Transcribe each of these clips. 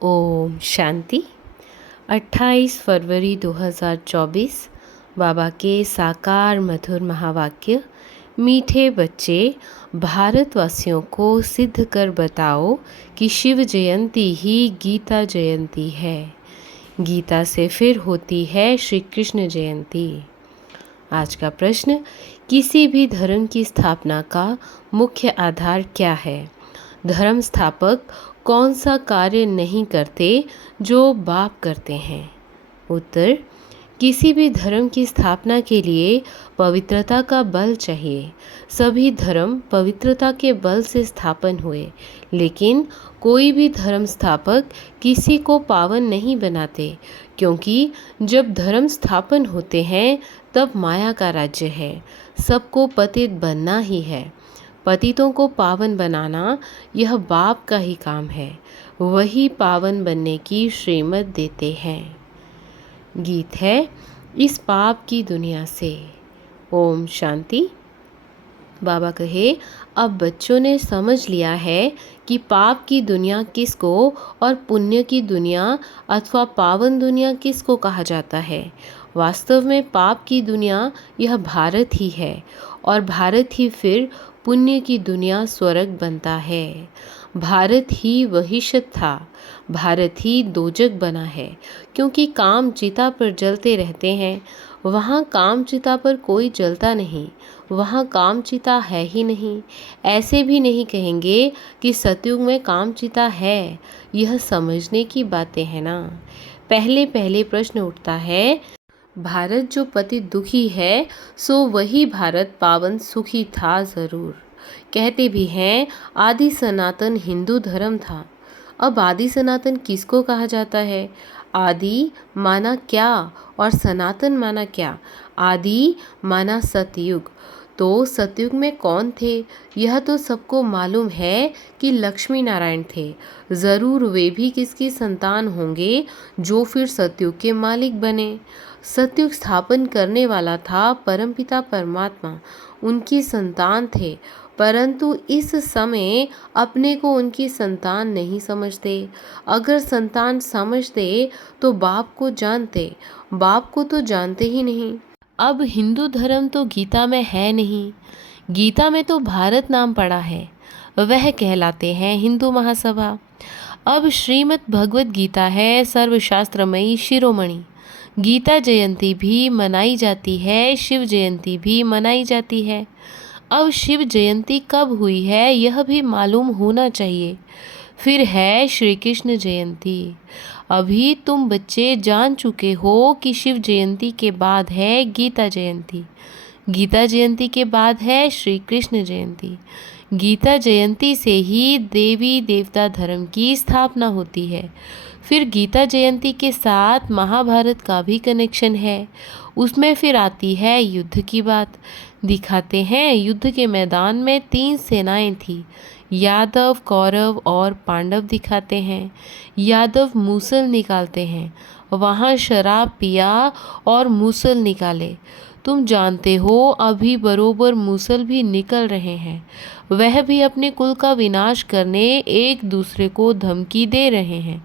ओम शांति। 28 फरवरी 2024 बाबा के साकार मधुर महावाक्य। मीठे बच्चे, भारतवासियों को सिद्ध कर बताओ कि शिव जयंती ही गीता जयंती है। गीता से फिर होती है श्री कृष्ण जयंती। आज का प्रश्न, किसी भी धर्म की स्थापना का मुख्य आधार क्या है? धर्म स्थापक कौन सा कार्य नहीं करते जो बाप करते हैं? उत्तर, किसी भी धर्म की स्थापना के लिए पवित्रता का बल चाहिए। सभी धर्म पवित्रता के बल से स्थापन हुए, लेकिन कोई भी धर्म स्थापक किसी को पावन नहीं बनाते, क्योंकि जब धर्म स्थापन होते हैं तब माया का राज्य है। सबको पतित बनना ही है। पतितों को पावन बनाना यह बाप का ही काम है। वही पावन बनने की श्रीमत देते हैं। गीत है, इस पाप की दुनिया से। ओम शांति। बाबा कहे, अब बच्चों ने समझ लिया है कि पाप की दुनिया किसको और पुण्य की दुनिया अथवा पावन दुनिया किसको कहा जाता है। वास्तव में पाप की दुनिया यह भारत ही है, और भारत ही फिर पुण्य की दुनिया स्वर्ग बनता है। भारत ही वहिष्ठ था, भारत ही दोजक बना है, क्योंकि काम चिता पर जलते रहते हैं। वहाँ काम चिता पर कोई जलता नहीं, वहाँ काम चिता है ही नहीं। ऐसे भी नहीं कहेंगे कि सतयुग में काम चिता है। यह समझने की बातें हैं ना। पहले पहले प्रश्न उठता है, भारत जो पति दुखी है सो वही भारत पावन सुखी था ज़रूर। कहते भी हैं आदि सनातन हिंदू धर्म था। अब आदि सनातन किसको कहा जाता है? आदि माना क्या और सनातन माना क्या? आदि माना सतयुग। तो सतयुग में कौन थे? यह तो सबको मालूम है कि लक्ष्मी नारायण थे। ज़रूर वे भी किसकी संतान होंगे जो फिर सतयुग के मालिक बने। सतयुग स्थापन करने वाला था परमपिता परमात्मा, उनकी संतान थे, परंतु इस समय अपने को उनकी संतान नहीं समझते। अगर संतान समझते तो बाप को जानते, बाप को तो जानते ही नहीं। अब हिंदू धर्म तो गीता में है नहीं, गीता में तो भारत नाम पड़ा है, वह कहलाते हैं हिंदू महासभा। अब श्रीमद् भगवत गीता है सर्वशास्त्रमयी शिरोमणि। गीता जयंती भी मनाई जाती है, शिव जयंती भी मनाई जाती है। अब शिव जयंती कब हुई है यह भी मालूम होना चाहिए। फिर है श्री कृष्ण जयंती। अभी तुम बच्चे जान चुके हो कि शिव जयंती के बाद है गीता जयंती, गीता जयंती के बाद है श्री कृष्ण जयंती। गीता जयंती से ही देवी देवता धर्म की स्थापना होती है। फिर गीता जयंती के साथ महाभारत का भी कनेक्शन है। उसमें फिर आती है युद्ध की बात। दिखाते हैं युद्ध के मैदान में 3 सेनाएं थी, यादव, कौरव और पांडव दिखाते हैं। यादव मूसल निकालते हैं, वहाँ शराब पिया और मूसल निकाले। तुम जानते हो अभी बरोबर मूसल भी निकल रहे हैं। वह भी अपने कुल का विनाश करने एक दूसरे को धमकी दे रहे हैं।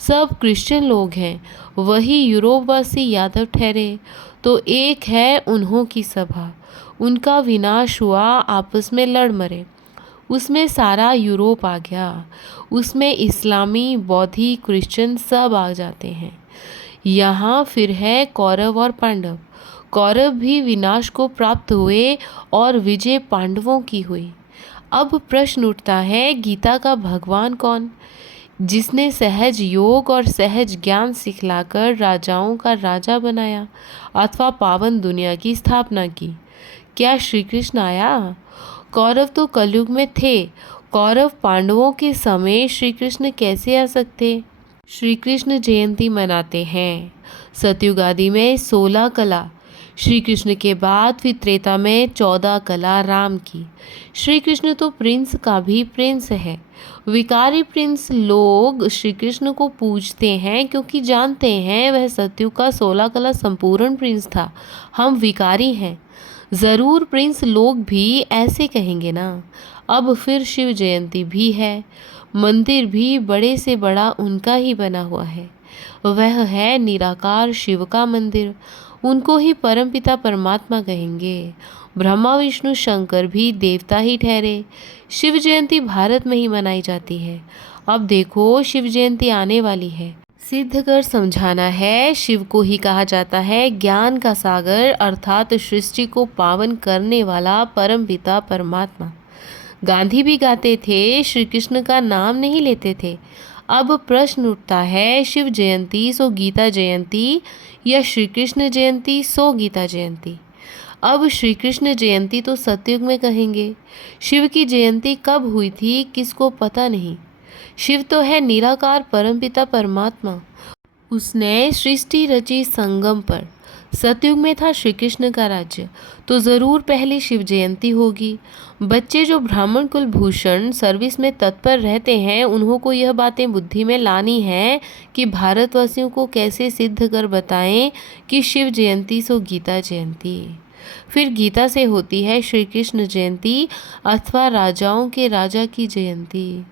सब क्रिश्चियन लोग हैं, वही यूरोपवासी यादव ठहरे। तो एक है उन्हों की सभा, उनका विनाश हुआ, आपस में लड़ मरे। उसमें सारा यूरोप आ गया, उसमें इस्लामी, बौद्धी, क्रिश्चियन सब आ जाते हैं। यहाँ फिर है कौरव और पांडव। कौरव भी विनाश को प्राप्त हुए और विजय पांडवों की हुई। अब प्रश्न उठता है, गीता का भगवान कौन? जिसने सहज योग और सहज ज्ञान सिखलाकर राजाओं का राजा बनाया अथवा पावन दुनिया की स्थापना की। क्या श्री कृष्ण आया? कौरव तो कलयुग में थे। कौरव पांडवों के समय श्री कृष्ण कैसे आ सकते? श्री कृष्ण जयंती मनाते हैं। सतयुग आदि में 16 कला, श्री कृष्ण के बाद फिर त्रेता में 14 कला राम की। श्री कृष्ण तो प्रिंस का भी प्रिंस है। विकारी प्रिंस लोग श्री कृष्ण को पूजते हैं क्योंकि जानते हैं वह सतयुग का 16 कला संपूर्ण प्रिंस था। हम विकारी हैं। ज़रूर प्रिंस लोग भी ऐसे कहेंगे ना। अब फिर शिव जयंती भी है। मंदिर भी बड़े से बड़ा उनका ही बना हुआ है। वह है निराकार शिव का मंदिर। उनको ही परमपिता परमात्मा कहेंगे। ब्रह्मा विष्णु शंकर भी देवता ही ठहरे। शिव जयंती भारत में ही मनाई जाती है। अब देखो शिव जयंती आने वाली है। सिद्ध कर समझाना है। शिव को ही कहा जाता है ज्ञान का सागर, अर्थात सृष्टि को पावन करने वाला परमपिता परमात्मा। गांधी भी गाते थे, श्री कृष्ण का नाम नहीं लेते थे। अब प्रश्न उठता है, शिव जयंती सो गीता जयंती या श्री कृष्ण जयंती सो गीता जयंती। अब श्री कृष्ण जयंती तो सतयुग में कहेंगे। शिव की जयंती कब हुई थी किसको पता नहीं। शिव तो है निराकार परमपिता परमात्मा। उसने सृष्टि रची संगम पर। सतयुग में था श्री कृष्ण का राज्य, तो ज़रूर पहले शिव जयंती होगी। बच्चे जो ब्राह्मण कुलभूषण सर्विस में तत्पर रहते हैं, उन्हों को यह बातें बुद्धि में लानी है कि भारतवासियों को कैसे सिद्ध कर बताएं कि शिव जयंती सो गीता जयंती। फिर गीता से होती है श्री कृष्ण जयंती अथवा राजाओं के राजा की जयंती।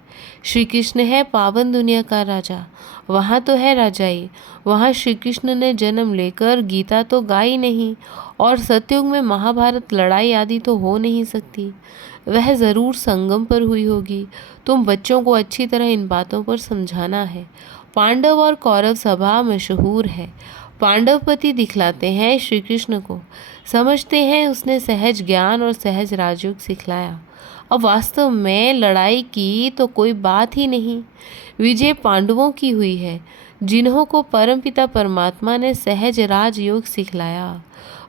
श्री कृष्ण है पावन दुनिया का राजा। वहाँ तो है राजाई। वहाँ श्री कृष्ण ने जन्म लेकर गीता तो गाई नहीं, और सतयुग में महाभारत लड़ाई आदि तो हो नहीं सकती। वह ज़रूर संगम पर हुई होगी। तुम बच्चों को अच्छी तरह इन बातों पर समझाना है। पांडव और कौरव सभा मशहूर है। पांडवपति दिखलाते हैं श्री कृष्ण को। समझते हैं उसने सहज ज्ञान और सहज राजयोग सिखलाया। अब वास्तव में लड़ाई की तो कोई बात ही नहीं। विजय पांडवों की हुई है, जिन्हों को परमपिता परमात्मा ने सहज राजयोग सिखलाया।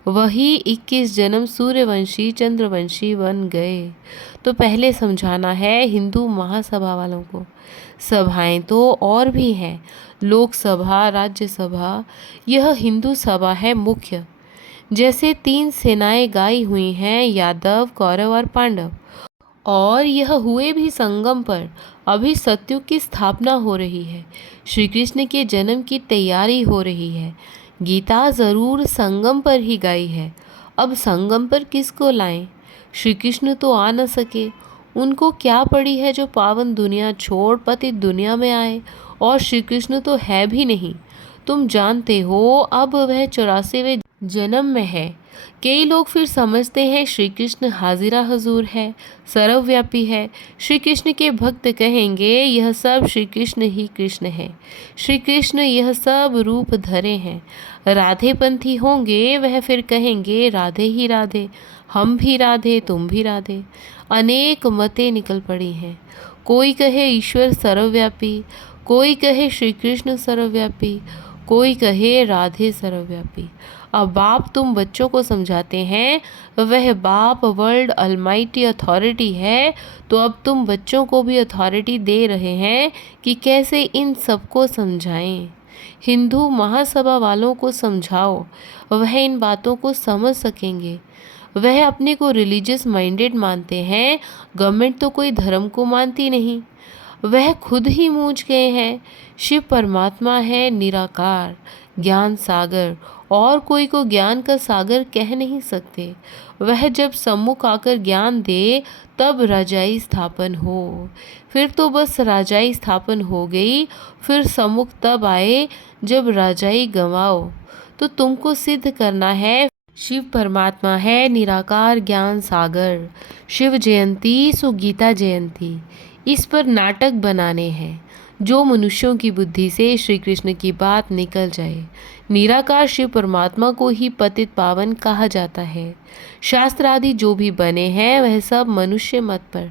वही 21 जन्म सूर्यवंशी चंद्रवंशी बन गए। तो पहले समझाना है हिंदू महासभा वालों को। सभाएं तो और भी हैं, लोकसभा, राज्यसभा। यह हिंदू सभा है मुख्य। जैसे 3 सेनाएं गाई हुई हैं, यादव, कौरव और पांडव। और यह हुए भी संगम पर। अभी सतयुग की स्थापना हो रही है। श्री कृष्ण के जन्म की तैयारी हो रही है। गीता ज़रूर संगम पर ही गाई है। अब संगम पर किसको लाएं? श्री कृष्ण तो आ न सके। उनको क्या पड़ी है जो पावन दुनिया छोड़ पतित दुनिया में आए? और श्री कृष्ण तो है भी नहीं। तुम जानते हो अब वह 84वें जन्म में है। कई लोग फिर समझते हैं श्री कृष्ण हाजिरा हजूर है, सर्वव्यापी है। श्री कृष्ण के भक्त कहेंगे यह सब श्री कृष्ण ही कृष्ण है। श्री कृष्ण यह सब रूप धरे हैं। राधे पंथी होंगे वह फिर कहेंगे राधे ही राधे, हम भी राधे तुम भी राधे। अनेक मतें निकल पड़ी हैं। कोई कहे ईश्वर सर्वव्यापी, कोई कहे श्री कृष्ण सर्वव्यापी, कोई कहे राधे सर्वव्यापी। अब बाप तुम बच्चों को समझाते हैं, वह बाप वर्ल्ड अलमाइटी अथॉरिटी है, तो अब तुम बच्चों को भी अथॉरिटी दे रहे हैं कि कैसे इन सबको समझाएं। हिंदू महासभा वालों को समझाओ, वह इन बातों को समझ सकेंगे। वह अपने को रिलीजियस माइंडेड मानते हैं, गवर्नमेंट तो कोई धर्म को मानती नहीं। वह खुद ही मूझ गए हैं। शिव परमात्मा है निराकार ज्ञान सागर, और कोई को ज्ञान का सागर कह नहीं सकते। वह जब सम्मुख आकर ज्ञान दे तब राजाई स्थापन हो। फिर तो बस राजाई स्थापन हो गई। फिर सम्मुख तब आए जब राजाई गंवाओ। तो तुमको सिद्ध करना है शिव परमात्मा है निराकार ज्ञान सागर। शिव जयंती सो गीता जयंती। इस पर नाटक बनाने हैं जो मनुष्यों की बुद्धि से श्री कृष्ण की बात निकल जाए। निराकार शिव परमात्मा को ही पतित पावन कहा जाता है। शास्त्र आदि जो भी बने हैं वह सब मनुष्य मत पर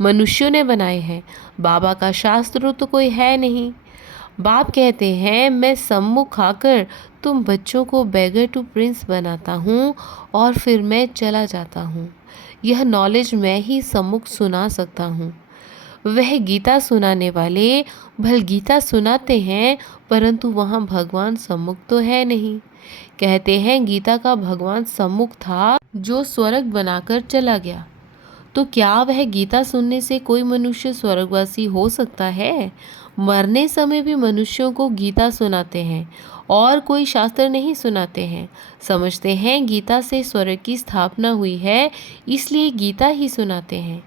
मनुष्यों ने बनाए हैं। बाबा का शास्त्र तो कोई है नहीं। बाप कहते हैं मैं सम्मुख आकर तुम बच्चों को बेगर टू प्रिंस बनाता हूँ और फिर मैं चला जाता हूँ। यह नॉलेज मैं ही सम्मुख सुना सकता हूँ। वह गीता सुनाने वाले भल गीता सुनाते हैं, परंतु वहाँ भगवान सम्मुख तो है नहीं। कहते हैं गीता का भगवान सम्मुख था जो स्वर्ग बनाकर चला गया। तो क्या वह गीता सुनने से कोई मनुष्य स्वर्गवासी हो सकता है? मरने समय भी मनुष्यों को गीता सुनाते हैं और कोई शास्त्र नहीं सुनाते हैं। समझते हैं गीता से स्वर्ग की स्थापना हुई है, इसलिए गीता ही सुनाते हैं।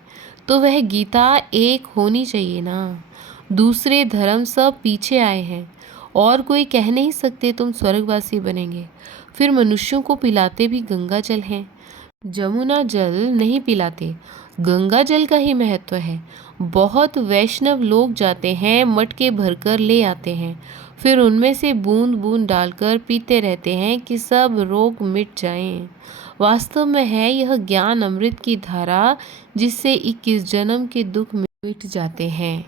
तो वह गीता एक होनी चाहिए ना। दूसरे धर्म सब पीछे आए हैं और कोई कह नहीं सकते तुम स्वर्गवासी बनेंगे। फिर मनुष्यों को पिलाते भी गंगा जल हैं, जमुना जल नहीं पिलाते। गंगा जल का ही महत्व है। बहुत वैष्णव लोग जाते हैं, मटके भरकर ले आते हैं, फिर उनमें से बूंद बूंद डालकर पीते रहते हैं कि सब रोग मिट जाएं। वास्तव में है यह ज्ञान अमृत की धारा, जिससे 21 जन्म के दुख मिट जाते हैं।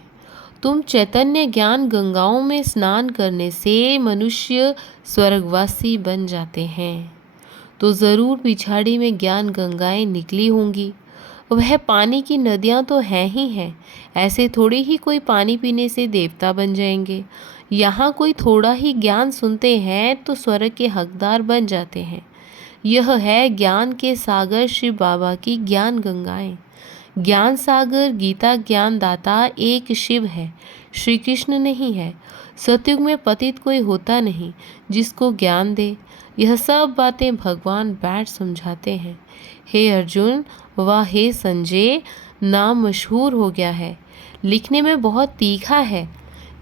तुम चैतन्य ज्ञान गंगाओं में स्नान करने से मनुष्य स्वर्गवासी बन जाते हैं। तो ज़रूर पिछाड़ी में ज्ञान गंगाएं निकली होंगी। वह पानी की नदियाँ तो हैं ही हैं। ऐसे थोड़ी ही कोई पानी पीने से देवता बन जाएंगे। यहाँ कोई थोड़ा ही ज्ञान सुनते हैं तो स्वर्ग के हकदार बन जाते हैं। यह है ज्ञान के सागर शिव बाबा की ज्ञान गंगाएं। ज्ञान सागर गीता ज्ञान दाता एक शिव है, श्री कृष्ण नहीं है। सतयुग में पतित कोई होता नहीं जिसको ज्ञान दे। यह सब बातें भगवान बैठ समझाते हैं। हे अर्जुन व हे संजय, नाम मशहूर हो गया है, लिखने में बहुत तीखा है,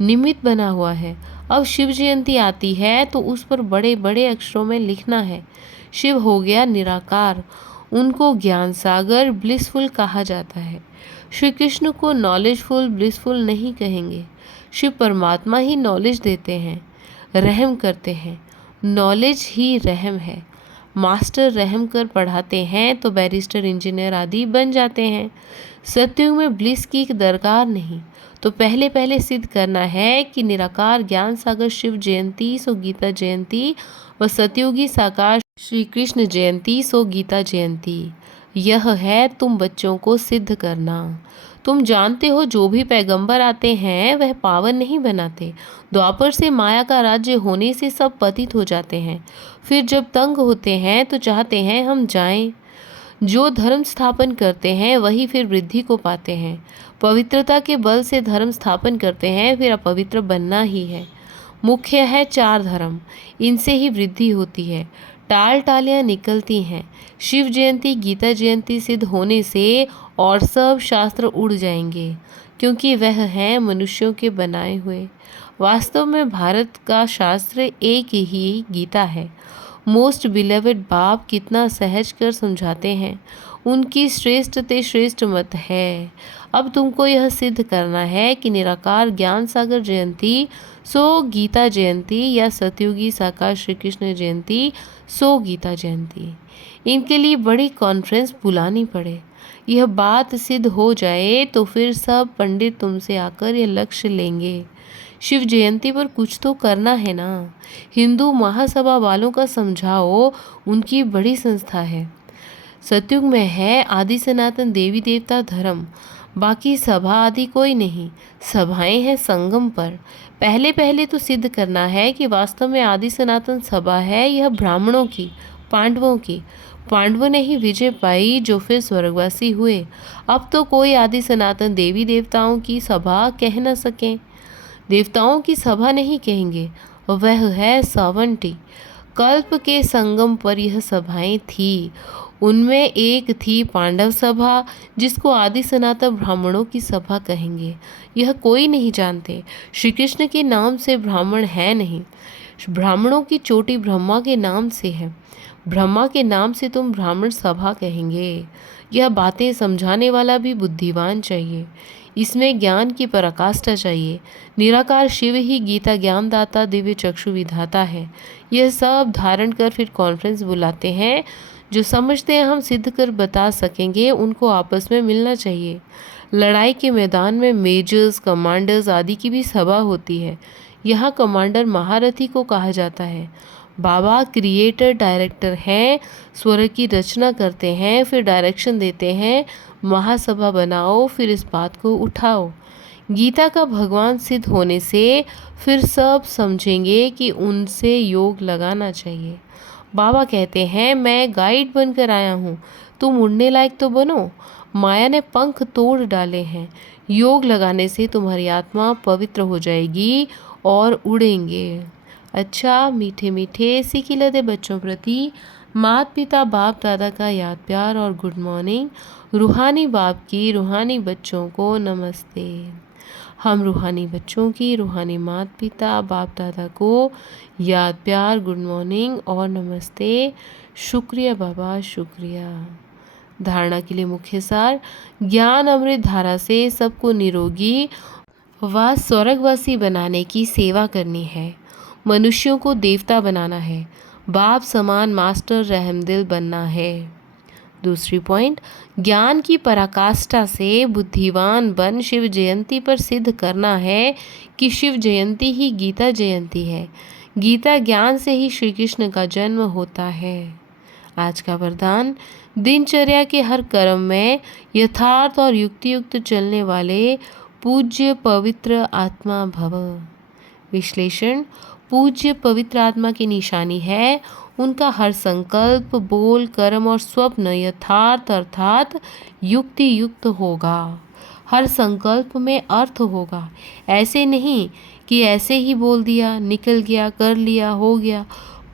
निमित्त बना हुआ है। अब शिव जयंती आती है तो उस पर बड़े बड़े अक्षरों में लिखना है। शिव हो गया निराकार, उनको ज्ञान सागर ब्लिसफुल कहा जाता है। श्री कृष्ण को नॉलेजफुल ब्लिसफुल नहीं कहेंगे। शिव परमात्मा ही नॉलेज देते हैं, रहम करते हैं। नॉलेज ही रहम है। मास्टर रहम कर पढ़ाते हैं तो बैरिस्टर इंजीनियर आदि बन जाते हैं। सतयुग में ब्लिस की दरकार नहीं। तो पहले पहले सिद्ध करना है कि निराकार ज्ञान सागर शिव जयंती सो गीता जयंती व सतयुगी साकार श्री कृष्ण जयंती सो गीता जयंती। यह है तुम बच्चों को सिद्ध करना। तुम जानते हो जो भी पैगंबर आते हैं वह पावन नहीं बनाते। द्वापर से माया का राज्य होने से सब पतित हो जाते हैं। फिर जब तंग होते हैं तो चाहते हैं हम जाएं। जो धर्म स्थापन करते हैं वही फिर वृद्धि को पाते हैं। पवित्रता के बल से धर्म स्थापन करते हैं, फिर अपवित्र बनना ही है। मुख्य है 4 धर्म, इनसे ही वृद्धि होती है। टाल टालियाँ निकलती हैं। शिव जयंती गीता जयंती सिद्ध होने से और सब शास्त्र उड़ जाएंगे, क्योंकि वह हैं मनुष्यों के बनाए हुए। वास्तव में भारत का शास्त्र एक ही गीता है। मोस्ट बिलेवेड बाप कितना सहज कर समझाते हैं। उनकी श्रेष्ठ ते श्रेष्ठ मत है। अब तुमको यह सिद्ध करना है कि निराकार ज्ञान सागर जयंती सो गीता जयंती या सतयुगी साकार श्री कृष्ण जयंती सो गीता जयंती। इनके लिए बड़ी कॉन्फ्रेंस बुलानी पड़े। यह बात सिद्ध हो जाए तो फिर सब पंडित तुमसे आकर यह लक्ष्य लेंगे। शिव जयंती पर कुछ तो करना है ना। हिंदू महासभा वालों का समझाओ, उनकी बड़ी संस्था है। सतयुग में है आदि सनातन देवी देवता धर्म, बाकी सभा आदि कोई नहीं। सभाएं हैं संगम पर। पहले पहले तो सिद्ध करना है कि वास्तव में आदि सनातन सभा है यह ब्राह्मणों की, पांडवों की। पांडवों ने ही विजय पाई जो फिर स्वर्गवासी हुए। अब तो कोई आदि सनातन देवी देवताओं की सभा कह न सकें। देवताओं की सभा नहीं कहेंगे, वह है सावंटी। कल्प के संगम पर यह सभाएं थी। उनमें एक थी पांडव सभा, जिसको आदि सनातन ब्राह्मणों की सभा कहेंगे। यह कोई नहीं जानते। श्री कृष्ण के नाम से ब्राह्मण है नहीं। ब्राह्मणों की चोटी ब्रह्मा के नाम से है। ब्रह्मा के नाम से तुम ब्राह्मण सभा कहेंगे। यह बातें समझाने वाला भी बुद्धिमान चाहिए। इसमें ज्ञान की पराकाष्ठा चाहिए। निराकार शिव ही गीता ज्ञानदाता दिव्य चक्षु विधाता है। यह सब धारण कर फिर कॉन्फ्रेंस बुलाते हैं। जो समझते हैं हम सिद्ध कर बता सकेंगे, उनको आपस में मिलना चाहिए। लड़ाई के मैदान में मेजर्स कमांडर्स आदि की भी सभा होती है। यहाँ कमांडर महारथी को कहा जाता है। बाबा क्रिएटर डायरेक्टर हैं, स्वर्ग की रचना करते हैं, फिर डायरेक्शन देते हैं। महासभा बनाओ, फिर इस बात को उठाओ। गीता का भगवान सिद्ध होने से फिर सब समझेंगे कि उनसे योग लगाना चाहिए। बाबा कहते हैं मैं गाइड बनकर आया हूँ, तुम उड़ने लायक तो बनो। माया ने पंख तोड़ डाले हैं। योग लगाने से तुम्हारी आत्मा पवित्र हो जाएगी और उड़ेंगे। अच्छा मीठे मीठे सिखिलते बच्चों प्रति माता पिता बाप दादा का याद प्यार और गुड मॉर्निंग। रूहानी बाप की रूहानी बच्चों को नमस्ते। हम रूहानी बच्चों की, रूहानी माता पिता बाप दादा को याद, प्यार, गुड मॉर्निंग और नमस्ते। शुक्रिया बाबा, शुक्रिया। धारणा के लिए मुख्य सार, ज्ञान अमृत धारा से सबको निरोगी व स्वर्गवासी बनाने की सेवा करनी है। मनुष्यों को देवता बनाना है। बाप समान मास्टर रहमदिल बनना है। दूसरी पॉइंट, ज्ञान की पराकाष्ठा से बुद्धिवान बन शिव जयंती पर सिद्ध करना है कि शिव जयंती ही गीता जयंती है। गीता ज्ञान से ही श्री कृष्ण का जन्म होता है। आज का वरदान, दिनचर्या के हर कर्म में यथार्थ और युक्तियुक्त चलने वाले पूज्य पवित्र आत्मा भव। विश्लेषण, पूज्य पवित्र आत्मा की निशानी है उनका हर संकल्प, बोल, कर्म और स्वप्न यथार्थ अर्थात युक्ति युक्त होगा। हर संकल्प में अर्थ होगा। ऐसे नहीं कि ऐसे ही बोल दिया, निकल गया, कर लिया, हो गया।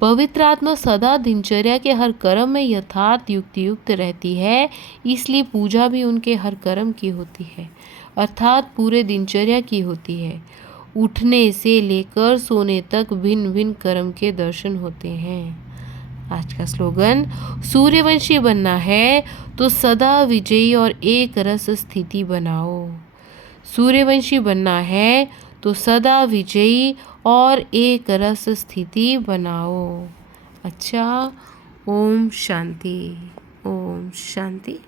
पवित्र आत्मा सदा दिनचर्या के हर कर्म में यथार्थ युक्ति युक्त रहती है, इसलिए पूजा भी उनके हर कर्म की होती है, अर्थात पूरे दिनचर्या की होती है। उठने से लेकर सोने तक भिन्न भिन्न कर्म के दर्शन होते हैं। आज का स्लोगन, सूर्यवंशी बनना है तो सदा विजयी और एक रस स्थिति बनाओ। सूर्यवंशी बनना है तो सदा विजयी और एक रस स्थिति बनाओ। अच्छा, ओम शांति, ओम शांति।